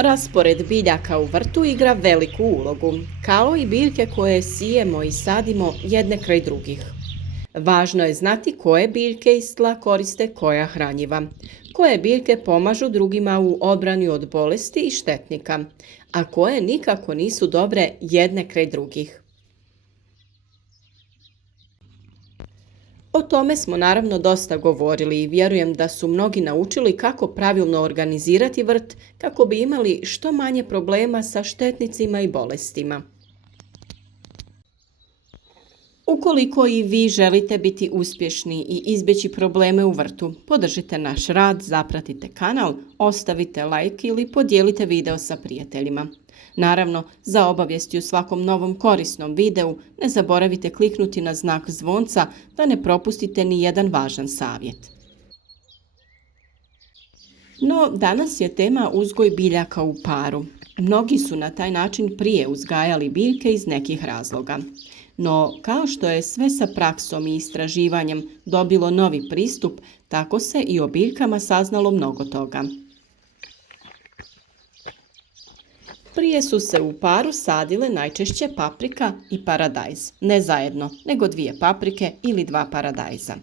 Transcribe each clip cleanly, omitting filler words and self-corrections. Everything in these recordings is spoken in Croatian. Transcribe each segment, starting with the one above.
Raspored biljaka u vrtu igra veliku ulogu, kao i biljke koje sijemo i sadimo jedne kraj drugih. Važno je znati koje biljke iz tla koriste koja hranjiva, koje biljke pomažu drugima u odbrani od bolesti i štetnika, a koje nikako nisu dobre jedne kraj drugih. O tome smo naravno dosta govorili i vjerujem da su mnogi naučili kako pravilno organizirati vrt kako bi imali što manje problema sa štetnicima i bolestima. Ukoliko i vi želite biti uspješni i izbjeći probleme u vrtu, podržite naš rad, zapratite kanal, ostavite like ili podijelite video sa prijateljima. Naravno, za obavijesti u svakom novom korisnom videu ne zaboravite kliknuti na znak zvonca da ne propustite ni jedan važan savjet. No, danas je tema uzgoj biljaka u paru. Mnogi su na taj način prije uzgajali biljke iz nekih razloga. No, kao što je sve sa praksom i istraživanjem dobilo novi pristup, tako se i o biljkama saznalo mnogo toga. Prije su se u paru sadile najčešće paprika i paradajz, ne zajedno, nego 2 paprike ili 2 paradajza.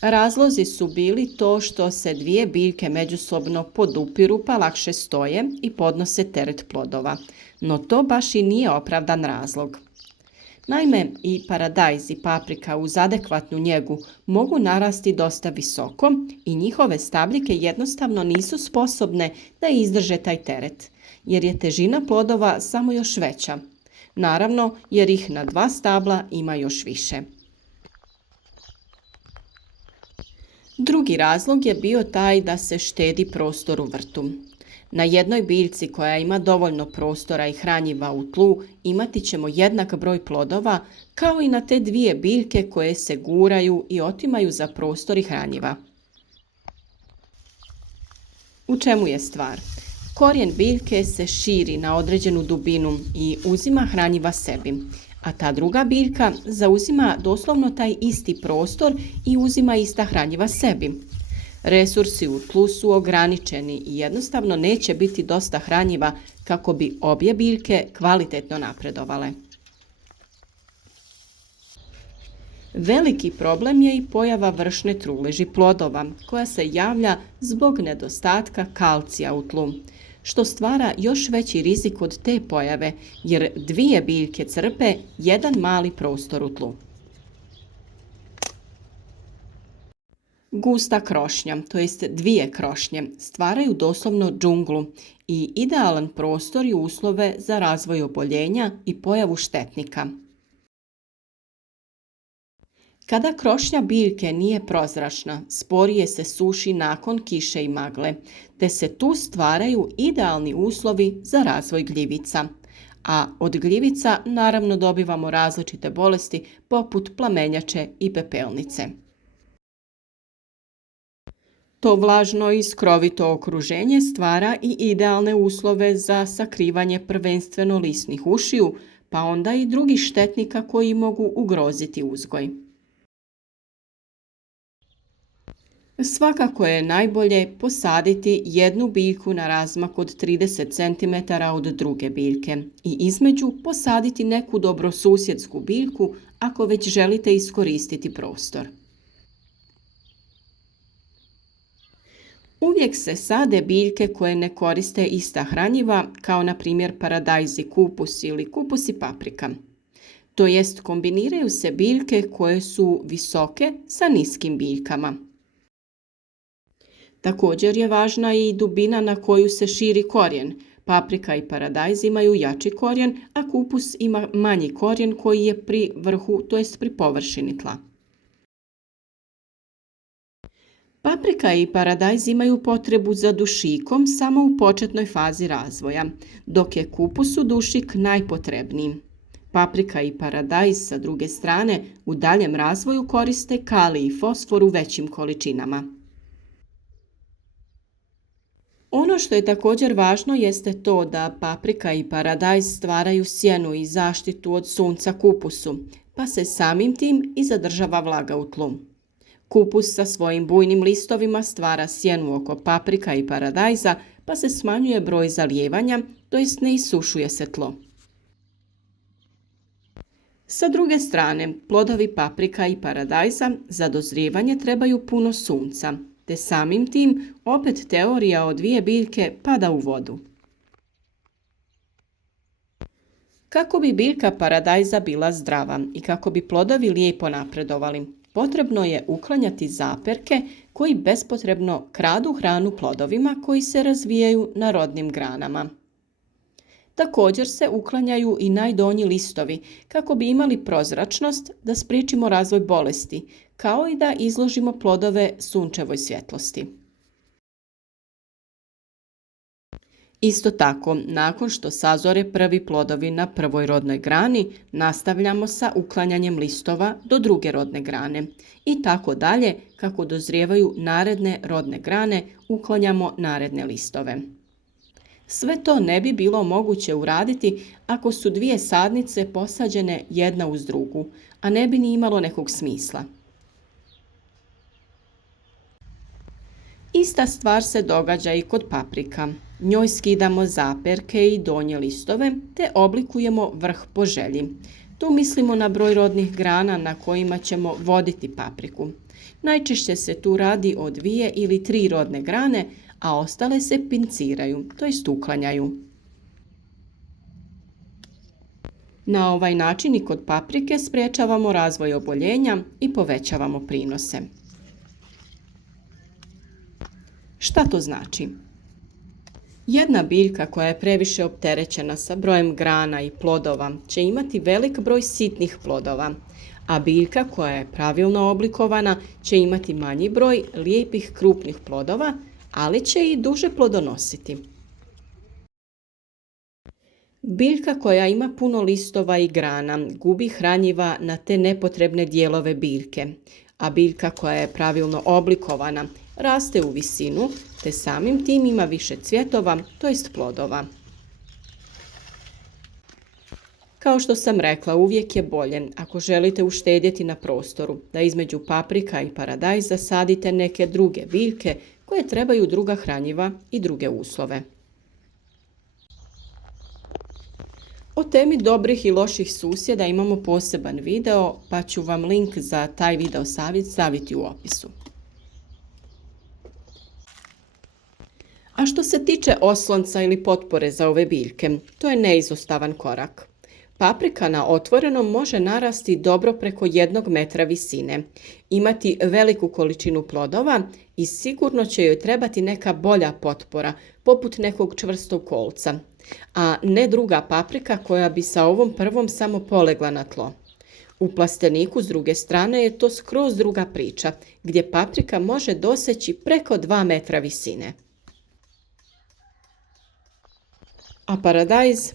Razlozi su bili to što se 2 biljke međusobno podupiru pa lakše stoje i podnose teret plodova, no to baš i nije opravdan razlog. Naime, i paradajz i paprika uz adekvatnu njegu mogu narasti dosta visoko i njihove stabljike jednostavno nisu sposobne da izdrže taj teret, jer je težina plodova samo još veća. Naravno, jer ih na 2 stabla ima još više. Drugi razlog je bio taj da se štedi prostor u vrtu. Na jednoj biljci koja ima dovoljno prostora i hranjiva u tlu imati ćemo jednak broj plodova, kao i na te 2 biljke koje se guraju i otimaju za prostor i hranjiva. U čemu je stvar? Korijen biljke se širi na određenu dubinu i uzima hranjiva sebi, a ta druga biljka zauzima doslovno taj isti prostor i uzima ista hranjiva sebi. Resursi u tlu su ograničeni i jednostavno neće biti dosta hranjiva kako bi obje biljke kvalitetno napredovale. Veliki problem je i pojava vršne truleži plodova, koja se javlja zbog nedostatka kalcija u tlu, što stvara još veći rizik od te pojave, jer 2 biljke crpe jedan mali prostor u tlu. Gusta krošnja, to jest 2 krošnje, stvaraju doslovno džunglu i idealan prostor i uslove za razvoj oboljenja i pojavu štetnika. Kada krošnja biljke nije prozračna, sporije se suši nakon kiše i magle, te se tu stvaraju idealni uslovi za razvoj gljivica. A od gljivica naravno dobivamo različite bolesti poput plamenjače i pepelnice. To vlažno i skrovito okruženje stvara i idealne uslove za sakrivanje prvenstveno lisnih ušiju, pa onda i drugih štetnika koji mogu ugroziti uzgoj. Svakako je najbolje posaditi jednu biljku na razmak od 30 cm od druge biljke i između posaditi neku dobrosusjedsku biljku ako već želite iskoristiti prostor. Uvijek se sade biljke koje ne koriste ista hranjiva, kao na primjer paradajz i kupus ili kupus i paprika. To jest kombiniraju se biljke koje su visoke sa niskim biljkama. Također je važna i dubina na koju se širi korijen. Paprika i paradajz imaju jači korijen, a kupus ima manji korijen koji je pri vrhu, to jest pri površini tla. Paprika i paradajz imaju potrebu za dušikom samo u početnoj fazi razvoja, dok je kupusu dušik najpotrebniji. Paprika i paradajz sa druge strane u daljem razvoju koriste kalij i fosfor u većim količinama. Ono što je također važno jeste to da paprika i paradajz stvaraju sjenu i zaštitu od sunca kupusu, pa se samim tim i zadržava vlaga u tlu. Kupus sa svojim bujnim listovima stvara sjenu oko paprika i paradajza, pa se smanjuje broj zalijevanja, to jest ne isušuje se tlo. Sa druge strane, plodovi paprika i paradajza za dozrijevanje trebaju puno sunca, te samim tim opet teorija o dvije biljke pada u vodu. Kako bi biljka paradajza bila zdrava i kako bi plodovi lijepo napredovali, potrebno je uklanjati zaperke koji bespotrebno kradu hranu plodovima koji se razvijaju na rodnim granama. Također se uklanjaju i najdonji listovi kako bi imali prozračnost da spriječimo razvoj bolesti, kao i da izložimo plodove sunčevoj svjetlosti. Isto tako, nakon što sazore prvi plodovi na prvoj rodnoj grani, nastavljamo sa uklanjanjem listova do druge rodne grane i tako dalje kako dozrijevaju naredne rodne grane, uklanjamo naredne listove. Sve to ne bi bilo moguće uraditi ako su dvije sadnice posađene jedna uz drugu, a ne bi ni imalo nekog smisla. Ista stvar se događa i kod paprika. Njoj skidamo zaperke i donje listove te oblikujemo vrh po želji. Tu mislimo na broj rodnih grana na kojima ćemo voditi papriku. Najčešće se tu radi o 2 ili 3 rodne grane, a ostale se pinciraju, to jest uklanjaju. Na ovaj način i kod paprike sprječavamo razvoj oboljenja i povećavamo prinose. Šta to znači? Jedna biljka koja je previše opterećena sa brojem grana i plodova će imati velik broj sitnih plodova, a biljka koja je pravilno oblikovana će imati manji broj lijepih krupnih plodova, ali će i duže plodonositi. Biljka koja ima puno listova i grana gubi hranjiva na te nepotrebne dijelove biljke, a biljka koja je pravilno oblikovana raste u visinu, te samim tim ima više cvjetova, to jest plodova. Kao što sam rekla, uvijek je bolje, ako želite uštedjeti na prostoru, da između paprika i paradajza sadite neke druge biljke koje trebaju druga hranjiva i druge uslove. O temi dobrih i loših susjeda imamo poseban video, pa ću vam link za taj video savjet staviti u opisu. A što se tiče oslonca ili potpore za ove biljke, to je neizostavan korak. Paprika na otvorenom može narasti dobro preko 1 metra visine, imati veliku količinu plodova i sigurno će joj trebati neka bolja potpora, poput nekog čvrstog kolca, a ne druga paprika koja bi sa ovom prvom samo polegla na tlo. U plasteniku s druge strane je to skroz druga priča, gdje paprika može doseći preko 2 metra visine. A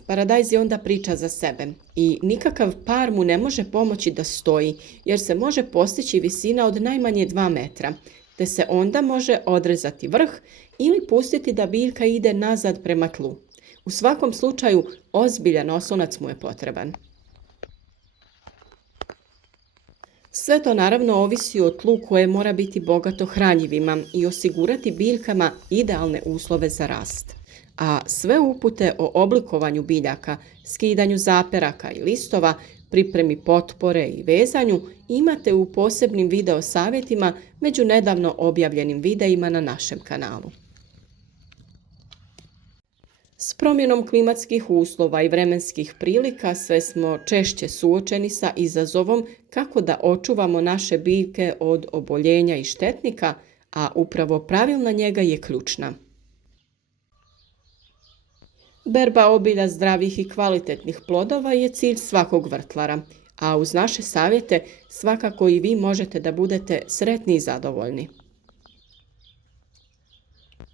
paradajz je onda priča za sebe i nikakav par mu ne može pomoći da stoji, jer se može postići visina od najmanje 2 metra, te se onda može odrezati vrh ili pustiti da biljka ide nazad prema tlu. U svakom slučaju, ozbiljan oslonac mu je potreban. Sve to naravno ovisi o tlu koje mora biti bogato hranjivima i osigurati biljkama idealne uslove za rast. A sve upute o oblikovanju biljaka, skidanju zaperaka i listova, pripremi potpore i vezanju imate u posebnim video savjetima među nedavno objavljenim videima na našem kanalu. S promjenom klimatskih uslova i vremenskih prilika sve smo češće suočeni sa izazovom kako da očuvamo naše biljke od oboljenja i štetnika, a upravo pravilna njega je ključna. Berba obilja zdravih i kvalitetnih plodova je cilj svakog vrtlara, a uz naše savjete svakako i vi možete da budete sretni i zadovoljni.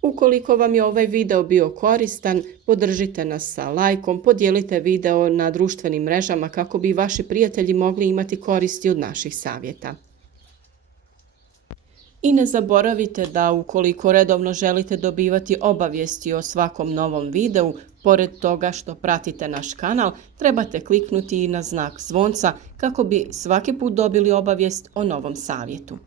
Ukoliko vam je ovaj video bio koristan, podržite nas sa lajkom, podijelite video na društvenim mrežama kako bi vaši prijatelji mogli imati koristi od naših savjeta. I ne zaboravite da ukoliko redovno želite dobivati obavijesti o svakom novom videu, pored toga što pratite naš kanal, trebate kliknuti i na znak zvonca kako bi svaki put dobili obavijest o novom savjetu.